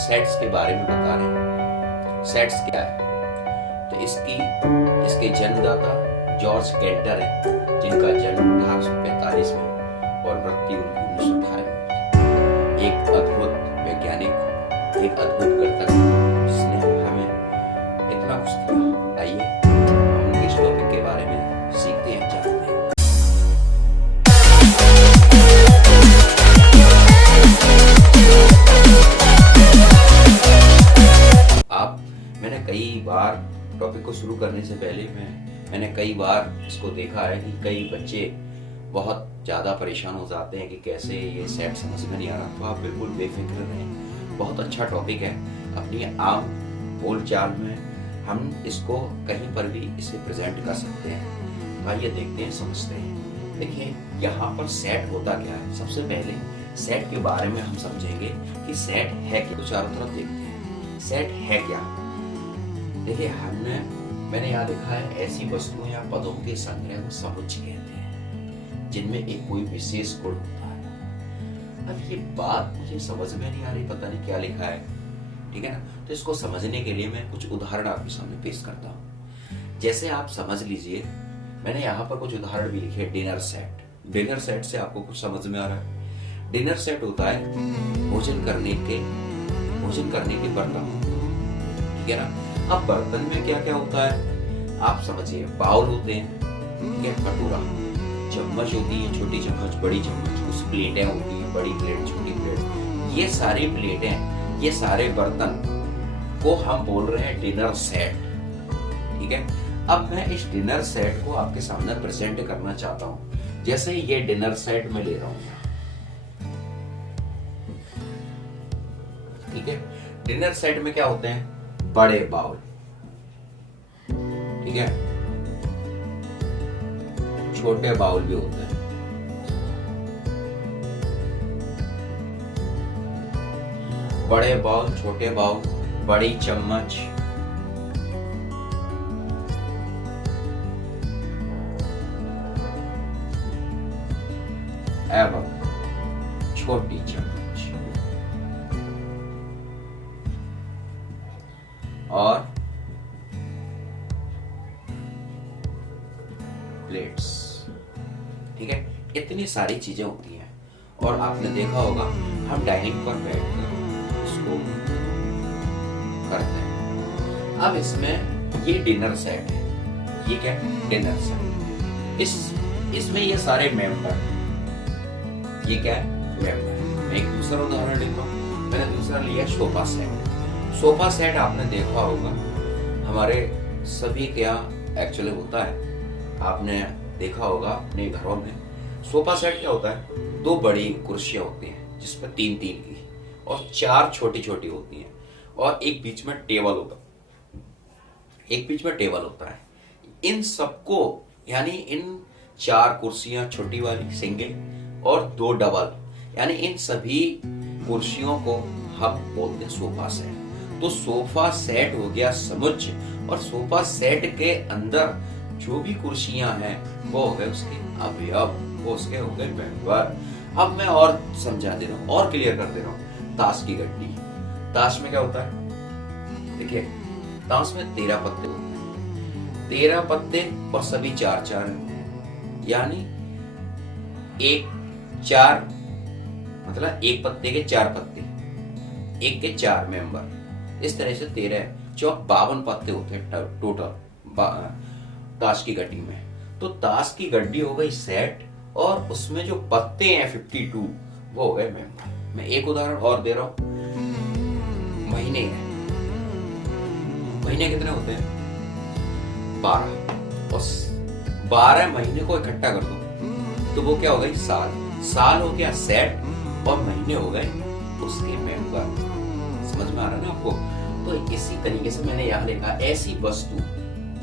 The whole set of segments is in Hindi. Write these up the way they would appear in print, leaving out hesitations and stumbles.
सेट्स के बारे में बता रहे हैं। सेट्स क्या है? तो इसके जन्मदाता जॉर्ज कैंटर है, जिनका जन्म 1845 में और मृत्यु 1918 में। एक अद्भुत वैज्ञानिक, एक अद्भुत गणितज्ञ, जिसने हमें इतना कुछ दिया। आइए हम इस टॉपिक के बारे में सीखते हैं, जानते हैं। मैंने कई बार टॉपिक को शुरू करने से पहले मैंने कई बार इसको देखा है कि कई बच्चे बहुत ज़्यादा परेशान हो जाते हैं कि कैसे ये सेट समझ में नहीं आ रहा। तो आप बिल्कुल बेफिक्र रहें, बहुत अच्छा टॉपिक है। अपनी आम बोलचाल में हम इसको कहीं पर भी इसे प्रेजेंट कर सकते हैं। आइए देखते हैं, समझते हैं। देखिए यहाँ पर सेट होता क्या है। सबसे पहले सेट के बारे में हम समझेंगे कि सेट है क्या। चारों तरफ देखते हैं, सेट है क्या। देखिए मैंने यहाँ लिखा है, ऐसी वस्तुओं या पदों के संग्रह को समुच्चय कहते हैं जिनमें एक कोई विशेष गुण होता है। अब ये बात मुझे समझ में नहीं आ रही, पता नहीं क्या लिखा है, ठीक है ना। तो इसको समझने के लिए मैं कुछ उदाहरण आपके सामने पेश करता हूँ। जैसे आप समझ लीजिए, मैंने यहाँ पर कुछ उदाहरण भी लिखे। डिनर सेट, डिनर सेट से आपको कुछ समझ में आ रहा है। डिनर सेट होता है भोजन करने के बर्तन, ठीक है ना। अब बर्तन में क्या क्या होता है आप समझिए। बाउल होते हैं, ठीक है, कटोरा, चम्मच होती है, छोटी चम्मच, बड़ी चम्मच, कुछ प्लेटें होती हैं, बड़ी प्लेट, छोटी प्लेट। ये सारी प्लेटें, ये सारे बर्तन को हम बोल रहे हैं डिनर सेट, ठीक है। अब मैं इस डिनर सेट को आपके सामने प्रेजेंट करना चाहता हूं। जैसे ये डिनर सेट मैं ले रहा हूं, ठीक है। डिनर सेट में क्या होते हैं? बड़े बाउल, ठीक है, छोटे बाउल भी होते हैं, बड़े बाउल, छोटे बाउल, बड़ी चम्मच, एवं छोटी चम्मच और प्लेट्स, ठीक है। इतनी सारी चीजें होती हैं। और आपने देखा होगा हम डाइनिंग पर बैठकर इसको करते हैं। अब इसमें ये डिनर सेट है, ये क्या है? Dinner set. इसमें ये सारे मेंबर, ये क्या है? मेंबर। मैं एक दूसरा उदाहरण लेता हूँ। मैंने दूसरा लिया सोफा सेट। सोफा सेट आपने देखा होगा, हमारे सभी क्या एक्चुअली होता है, आपने देखा होगा अपने घरों में। सोफा सेट क्या होता है? दो बड़ी कुर्सियां होती हैं जिसपर तीन तीन की, और चार छोटी छोटी होती हैं, और एक बीच में टेबल होता है। इन सबको, यानी इन चार कुर्सियां छोटी वाली सिंगल और दो डबल, यानी इन सभी कुर्सियों को हम बोलते हैं सोफा सेट। तो सोफा सेट हो गया समुच्चय, और सोफा सेट के अंदर जो भी कुर्सियां हैं वो हो गए उसके अवयव, वो उसके हो गए मेंबर। अब मैं और समझा दे रहा हूँ और क्लियर कर दे रहा हूँ। ताश की गड्डी, ताश में क्या होता है? देखिए ताश में 13 पत्ते होते हैं, 13 पत्ते और सभी चार चार, यानी एक पत्ते के 4 पत्ते, एक के 4 मेंबर, इस तरह से 13 चौक 52 पत्ते होते हैं टोटल ताश की गड्डी में। तो ताश की गड्डी हो गई सेट, और उसमें जो पत्ते हैं 52 वो हो गए मेंबर। मैं एक उदाहरण और दे रहा हूं। महीने हैं, महीने कितने होते हैं? 12, और 12 महीने को इकट्ठा कर दो तो वो क्या हो गई? साल। साल हो गया सेट, और महीने हो गए उसके मेंबर। समझ में आ रहा है ना आपको? तो इसी तरीके से मैंने यहाँ लिखा, ऐसी वस्तु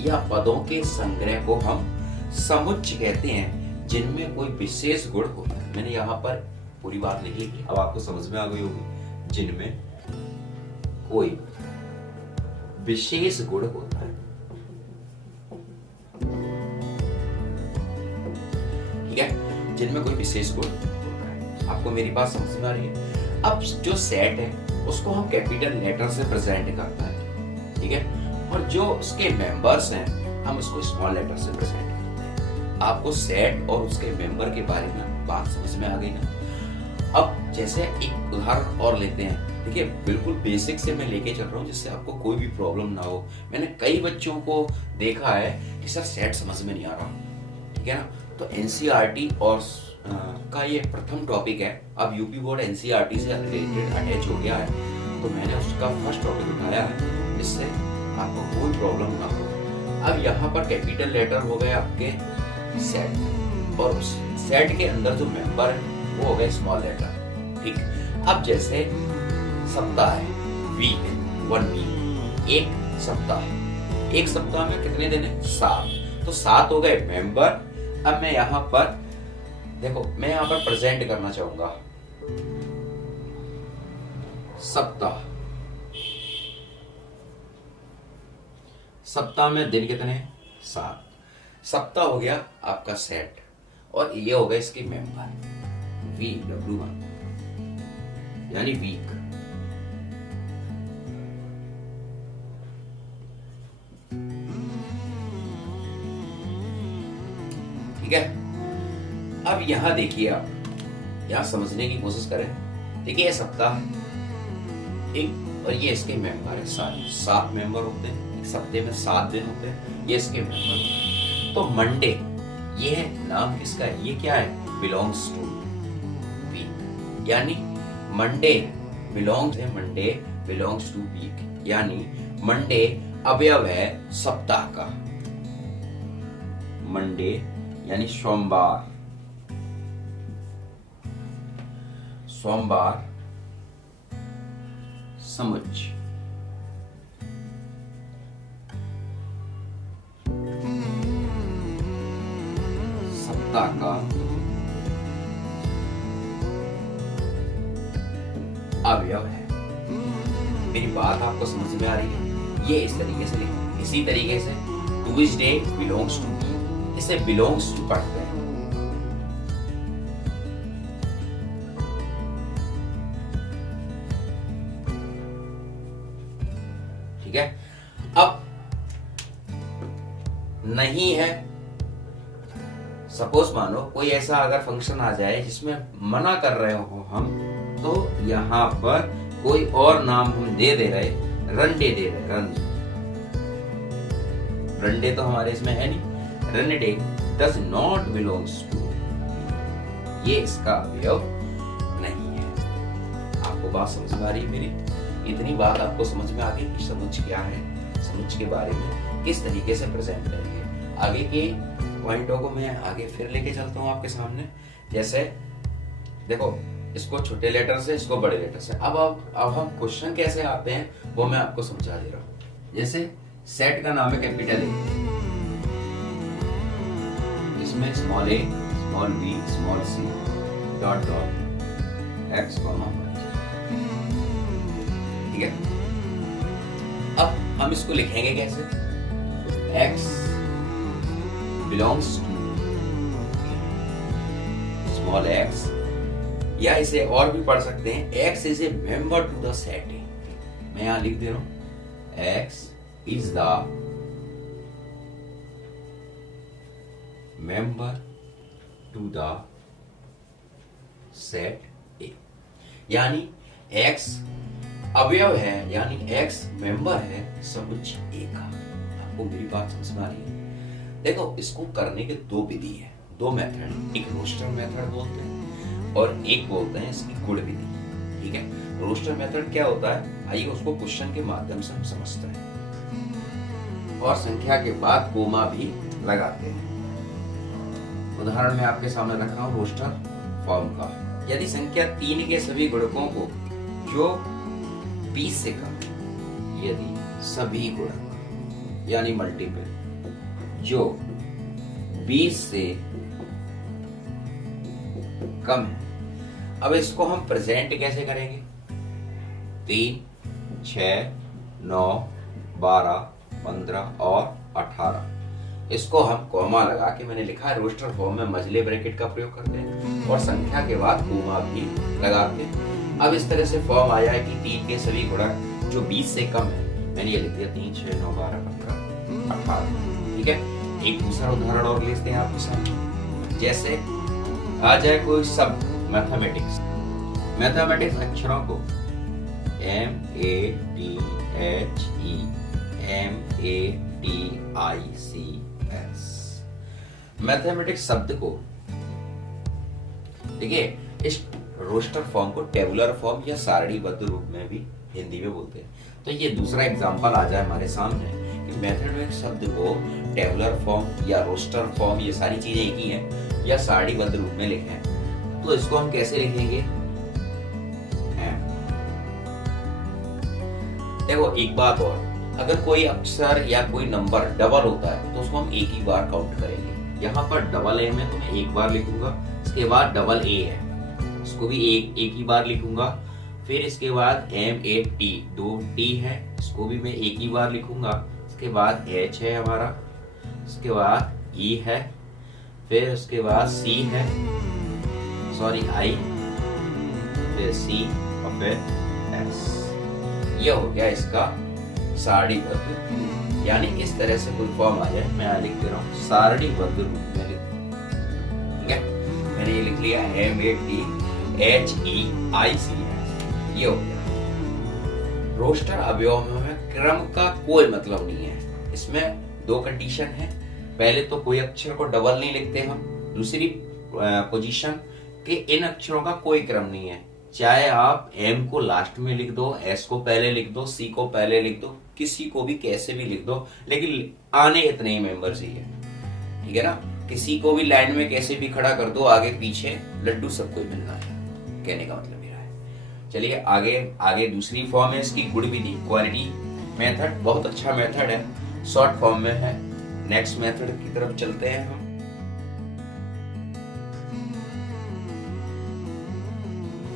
या पदों के संग्रह को हम समुच्चय कहते हैं जिनमें कोई विशेष गुण होता है। मैंने यहाँ पर पूरी बात लिखी, अब आपको समझ में आ गई होगी। जिनमें कोई विशेष गुण होता है, ठीक है, जिनमें कोई विशेष गुण होता है। आपको मेरी बात समझ में आ रही है? अब जो सेट है उसको हम कैपिटल लेटर से प्रेजेंट करता है, ठीक है। और जो उसके मेंबर्स हैं हम उसको स्मॉल लेटर से प्रेजेंट करते हैं। आपको सेट और उसके मेंबर के बारे में बात समझ में आ गई ना। अब जैसे एक उदाहरण और लेते हैं, देखिए बिल्कुल बेसिक से मैं लेके चल रहा हूँ जिससे आपको कोई भी प्रॉब्लम ना हो। मैंने कई बच्चों को देखा है कि सर सेट समझ में नहीं आ रहा, ठीक है ना। तो एनसीईआरटी और का ये प्रथम टॉपिक है। अब यूपी बोर्ड एनसीईआरटी से रिलेटेड अटैच हो गया है, तो मैंने उसका फर्स्ट टॉपिक उठाया है जिससे आपको कोई प्रॉब्लम ना हो। अब यहाँ पर कैपिटल लेटर हो गए आपके सेट, और उस सेट के अंदर जो मेंबर है वो हो गए स्मॉल लेटर, ठीक। अब जैसे सप्ताह है, वीक, 1 वीक, एक सप्ताह में कितने दिन है? 7। तो 7 हो गए मेंबर। अब मैं यहाँ पर देखो, मैं यहाँ पर प्रेजेंट करना चाहूंगा सप्ताह में दिन कितने? 7। सप्ताह हो गया आपका सेट, और ये हो गए इसके मेंबर, W1 यानी वीक। ठीक है। अब यहां देखिए, आप यहां समझने की कोशिश करें। देखिए ये सप्ताह है एक, और ये इसके मेंबर है 7 मेंबर होते हैं। एक सप्ताह में 7 दिन होते हैं, ये इसके मेंबर होते हैं। तो मंडे, ये है नाम किसका है? ये क्या है? बिलोंग्स टू वीक, यानी मंडे बिलोंग्स टू वीक, यानी मंडे अवयव है सप्ताह का। मंडे यानी सोमवार, समुच, सप्ताह का अवयव है। मेरी बात आपको समझ में आ रही है? ये इस तरीके से लिखें। इसी तरीके से ट्यूसडे बिलोंग्स टू, इसे बिलोंग्स टू पढ़ते हैं। ठीक है। अब नहीं है, सपोज मानो कोई ऐसा अगर फंक्शन आ जाए जिसमें मना कर रहे हो हम, तो यहां पर कोई और नाम हम दे रहे, रंडे दे रहे। रंडे तो हमारे इसमें है नहीं। रंडे डज नॉट बिलोंग्स टू, ये इसका अवयव नहीं है। आपको बात समझ में आ रही है मेरी? इतनी बात आपको समझ में आ गई कि समुच्च क्या है, समुच्च के बारे में किस तरीके से प्रेजेंट करेंगे। आगे के पॉइंटों को मैं आगे फिर लेके चलता हूँ आपके सामने। जैसे देखो, इसको छोटे लेटर से, इसको बड़े लेटर से। अब हम क्वेश्चन कैसे आते हैं वो मैं आपको समझा दे रहा हूँ। जैसे सेट का नाम है कैपिटल ए, जिसमें small a, small b, small c, dot dot x, ठीक है। अब हम इसको लिखेंगे कैसे? x belongs to small x, या इसे और भी पढ़ सकते हैं, x is a member to the set A. मैं यहां लिख दे रहा हूं, x is the member to the set A, यानी x अवयव है, यानी x मेंबर है समुच्च ए का। आपको मेरी बात समझ में आ रही है? देखो, इसको करने के 2 विधि है, 2 मेथड। एक रोस्टर मेथड बोलते हैं और एक बोलते हैं इसकी गुण विधि, ठीक है। रोस्टर मेथड क्या होता है, आइए उसको क्वेश्चन के माध्यम से हम समझते हैं, और संख्या के बाद कोमा भी लगाते हैं। उदाहरण मैं आपके सामने रख रहा हूं रोस्टर फॉर्म का। यदि संख्या 3 के सभी गुणकों को जो 20 से कम, यदि सभी गुणक यानी मल्टीपल जो 20 से कम है, अब इसको हम प्रेजेंट कैसे करेंगे? 3, 6, 9, 12, 15 और 18, इसको हम कॉमा लगा के, मैंने लिखा है रोस्टर फॉर्म में मझले ब्रैकेट का प्रयोग करते हैं, और संख्या के बाद कोमा भी लगा के अब इस तरह से फॉर्म आया है कि 3 के सभी गुणक जो 20 से कम है, मैंने ये लिख दिया 3, 6, 9, 12, 15, 18। ठीक है, एक दूसरा उदाहरण और लेते हैं आपके सामने। जैसे आ जाए कोई शब्द मैथमेटिक्स, मैथमेटिक्स अक्षरों को MATHEMATICS, मैथमेटिक्स शब्द को देखिए, इस रोस्टर फॉर्म को टेबुलर फॉर्म या सारणीबद्ध रूप में भी हिंदी में बोलते हैं। तो ये दूसरा एग्जांपल आ जाए हमारे सामने कि मैथमेटिक्स शब्द को टेबुलर फॉर्म या रोस्टर फॉर्म, ये सारी चीजें एक ही हैं, या सारणीबद्ध रूप में लिखें, तो इसको हम कैसे लिखेंगे? देखो एक बात और, अगर कोई अक्षर या कोई नंबर डबल होता है तो उसको हम एक ही बार काउंट करेंगे। यहाँ पर डबल ए में तो मैं एक बार लिखूंगा, इसके बाद डबल ए है, इसको भी एक ही बार लिखूंगा। फिर इसके बाद MAT, 2 T है, इसको भी मैं एक ही बार लिखूंगा। इसके बाद H है हमारा, इसके बाद E है, फिर उसके बाद C है, सॉरी I, फिर C और फिर S। ये हो गया इसका सारणीबद्ध, यानी इस तरह से कोई फॉर्म आ जाए, मैं लिख दे रहा हूँ सारणीबद्ध रूप में। ठीक है, मैंने ये लिख लिया MATHEICS, ये हो गया। रोस्टर अवयवों में क्रम का कोई मतलब नहीं है। इसमें 2 कंडीशन है। पहले तो कोई अक्षर को डबल नहीं लिखते हम, दूसरी पोजीशन के इन अक्षरों का कोई क्रम नहीं है। चाहे आप M को लास्ट में लिख दो, S को पहले लिख दो, C को पहले लिख दो, किसी को भी कैसे भी लिख दो, लेकिन आने इतने ही मेंबर्स ही है। ठीक है ना, किसी को भी लाइन में कैसे भी खड़ा कर दो, आगे पीछे लड्डू सबको मिलना है, कहने का मतलब मेरा है। चलिए आगे दूसरी फॉर्म है इसकी, गुण विधि, क्वालिटी मेथड। बहुत अच्छा मेथड है, शॉर्ट फॉर्म में है। नेक्स्ट मेथड की तरफ चलते हैं हम।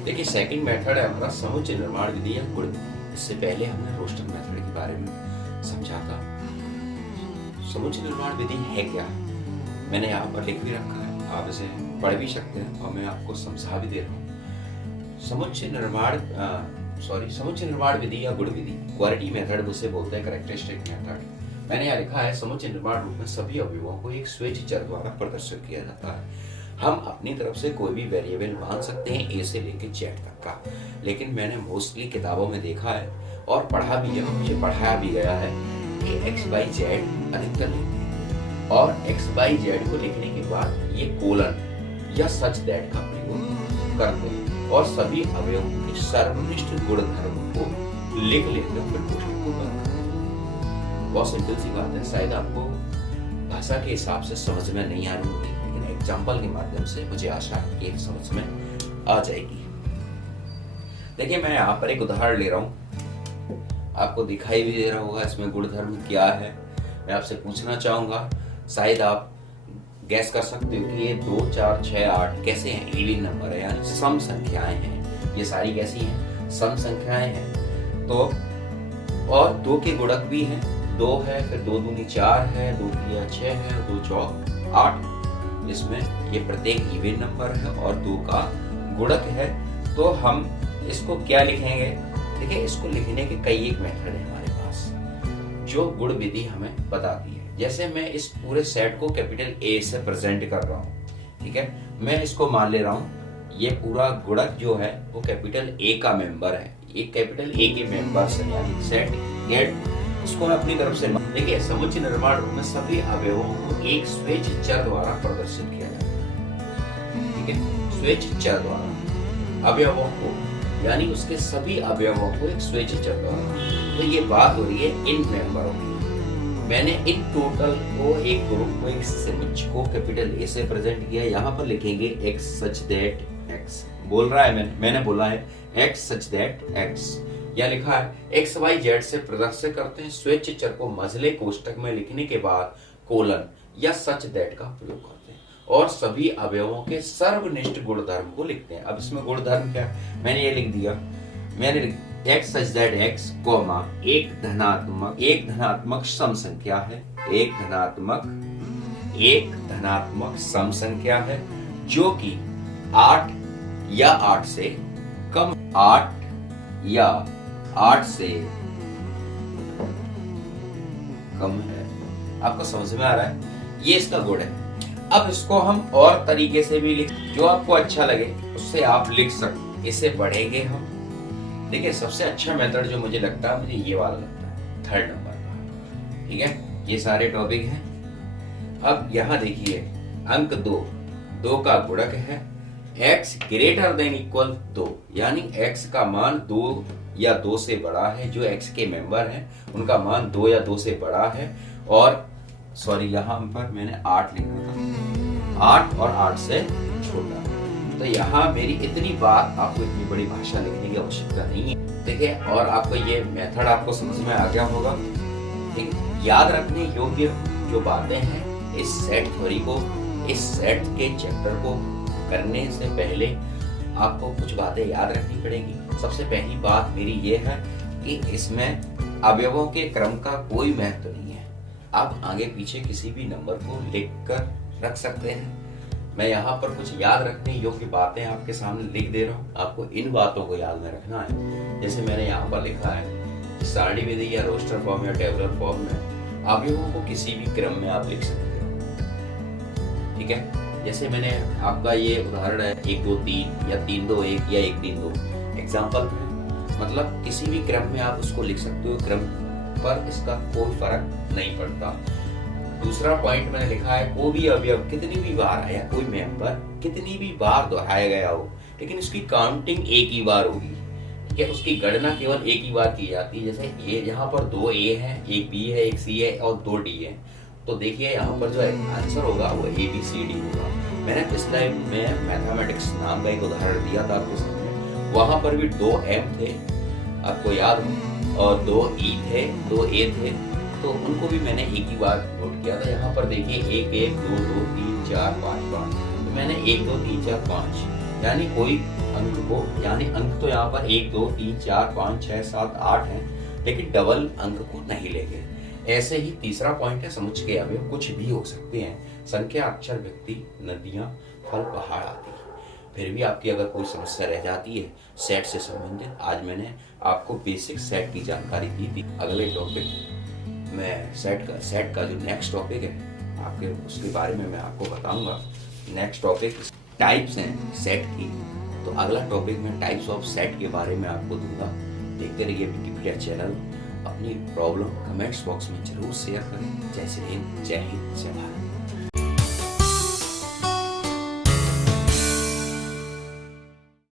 देखिए सेकंड मेथड है हमारा समुच्चय निर्माण विधि या गुण विधि। इससे पहले हमने रोस्टर मेथड के बारे में समझा था। समुच्चय निर्माण विधि है क्या, मैंने यहाँ पर लिख भी रखा है, आप इसे पढ़ भी सकते हैं और मैं आपको समझा भी दे रहा हूँ। समुच्चय निर्माण विधि या गुण विधि, क्वालिटी मेथड उसे बोलते हैं, कैरेक्टरिस्टिक मेथड। मैंने यहाँ लिखा है समुच्चय निर्माण रूप में सभी अवयवों को एक स्वेच्छ चर द्वारा प्रदर्शित किया जाता है। हम अपनी तरफ से कोई भी वेरिएबल मान सकते हैं, ए से लेकर जेड तक का, लेकिन मैंने मोस्टली किताबों में देखा है और पढ़ा भी है, मुझे पढ़ाया भी गया है कि XYZ अधिकतर लिखते हैं, और XYZ को लिखने के बाद ये कोलन या सच दैट का प्रयोग करते हैं और सभी अवयवों के सर्वनिष्ठ गुणधर्म को लिख लेते हैं, फिर कोष्ठक को बंद करते हैं। बहुत सिंपल सी बात है, शायद आपको भाषा के हिसाब से समझ में नहीं आ रही होगी, एग्जाम्पल के माध्यम से मुझे आशा है कि समझ में आ जाएगी। देखिए मैं यहाँ पर एक उदाहरण ले रहा हूँ, आपको दिखाई भी दे रहा होगा इसमें गुणधर्म क्या है। मैं आपसे पूछना चाहूंगा, शायद आप गैस कर सकते हो कि ये 2, 4, 6, 8 कैसे हैं, इवन नंबर है, यानी सम संख्याएं हैं। ये सारी कैसी हैं, सम संख्याएं हैं। तो और 2 के गुणक भी हैं, 2 है, फिर 2 दूनी 4 है, 2 तिया 6 है, 2 चौक 8। इसमें ये प्रत्येक इवन नंबर है और 2 का गुणक है। तो हम इसको क्या लिखेंगे? देखिए इसको लिखने के कई एक मेथड है हमारे पास जो गुण विधि हमें बताती है। जैसे मैं इस पूरे सेट को कैपिटल A से प्रेजेंट कर रहा हूँ, ठीक है, मैं इसको मान ले रहा हूँ ये पूरा गुणक जो है वो कैपिटल A का मेंबर है, ये कैपिटल A के मेंबर्स है, यानी सेट गेट, इसको मैं अपनी तरफ से। देखिए समुच्चय निर्माण रूप में सभी अवयवों को एक स्वेच्छ चर द्वारा प्रदर्शित किया जाता है। ठीक है, स्वेच्छ चर द्वारा अवयवों को, यानी उसके सभी अवयवों को एक स्वेच्छ चर द्वारा। तो ये बात हो रही है इन मेंबरों की। मैंने इन टोटल को, एक ग्रुप को, एक समुच्चय को कैपिटल A से प्रेजेंट किया। यहाँ पर लिखेंगे x such that x, बोल रहा है मैंने बोला है x such that x, या लिखा है XYZ से प्रदर्शित करते हैं। स्वेच्छ चर को मझले कोष्ठक में लिखने के बाद कोलन या सच दैट का प्रयोग करते हैं और सभी अवयवों के सर्वनिष्ठ गुणधर्म को लिखते हैं। अब इसमें गुणधर्म क्या है, मैंने ये लिख दिया, मैंने x such that x, एक धनात्मक सम संख्या है, एक धनात्मक सम संख्या है जो कि 8 या 8 से कम 8 या 8 से कम है। आपको समझ में आ रहा है? ये इसका गुण है। अब इसको हम और तरीके से भी लिख, जो आपको अच्छा लगे उससे आप लिख सकते। इसे पढ़ेंगे हम। देखिए, सबसे अच्छा मेथड जो मुझे लगता है, मुझे ये वाला लगता है, 3rd नंबर का। ठीक है, ये सारे टॉपिक हैं। अब यहाँ देखिए, अंक 2 का गुणक है x ग्रेटर देन इक्वल 2, यानी x का मान 2 या 2 से बड़ा है। जो x के मेंबर हैं उनका मान 2 या 2 से बड़ा है। और सॉरी, यहाँ पर मैंने 8 लिखा था, 8 और 8 से छोटा। तो यहाँ मेरी इतनी बात, आपको इतनी बड़ी भाषा लिखने की आवश्यकता नहीं है। देखिए, और आपको ये मेथड आपको समझ में आ गया होगा। ठीक, याद रखने योग्य जो बातें हैं इस सेट थ्योरी को, इस सेट के चैप्टर को करने से पहले आपको कुछ बातें याद रखनी पड़ेगी। सबसे पहली बात मेरी ये है कि इसमें अवयवों के क्रम का कोई महत्व नहीं है। आप आगे पीछे किसी भी नंबर को लिख कर रख सकते हैं। मैं यहाँ पर कुछ याद रखने योग्य बातें आपके सामने लिख दे रहा हूँ। आपको इन बातों को याद में रखना है। जैसे मैंने यहाँ पर लिखा है, सारणी विधि या रोस्टर फॉर्म या टेबुलर फॉर्म में अवयवों को किसी भी क्रम में आप लिख सकते हो। ठीक है, जैसे मैंने आपका ये उदाहरण है 1 2 3 या 3 2 1 या 1 3 2 एग्जाम्पल में, मतलब किसी भी क्रम में आप उसको लिख सकते हो। क्रम पर इसका कोई फर्क नहीं पड़ता। दूसरा पॉइंट मैंने लिखा है, कोई भी अवयव कितनी भी बार आया, कोई मेंबर कितनी भी बार दोहराया गया हो, लेकिन उसकी काउंटिंग एक ही बार होगी। ठीक है, उसकी गणना केवल एक ही बार की जाती है। जैसे ये यहाँ पर 2 A है, 1 B है, 1 C है और 2 D है। तो देखिए, यहाँ पर जो आंसर होगा वो ABCD होगा। मैंने पिछले टाइम में मैथमेटिक्स नाम का एक उदाहरण दिया था आपके सामने। वहां पर भी 2 M थे, आपको याद हो, और 2 E थे, 2 A थे। तो उनको भी मैंने एक ही बार नोट किया था। यहाँ पर देखिए 1 1 2 2 3 4 5 5, तो मैंने 1 2 3 4 5, यानी कोई अंक को, यानी अंक तो यहाँ पर 1 2 3 4 5 6 7 8 है, लेकिन डबल अंक को नहीं लेंगे। ऐसे ही तीसरा पॉइंट है, समुच्चय अवयव कुछ भी हो सकते हैं। संख्या, अक्षर, व्यक्ति, नदियां, फल, पहाड़ आदि। फिर भी आपकी अगर कोई समस्या रह जाती है सेट से संबंधित, आज मैंने आपको बेसिक सेट की जानकारी दी थी। अगले टॉपिक में सेट का जो नेक्स्ट टॉपिक है आपके, उसके बारे में मैं आपको बताऊंगा। नेक्स्ट टॉपिक टाइप्स हैं सेट की, तो अगला टॉपिक में टाइप्स ऑफ सेट के बारे में आपको दूंगा। देखते रहिए विकिपीडिया चैनल। अपनी प्रॉब्लम कमेंट्स बॉक्स में जरूर शेयर करें। जय श्री हिंद, जय हिंद, जय भारत।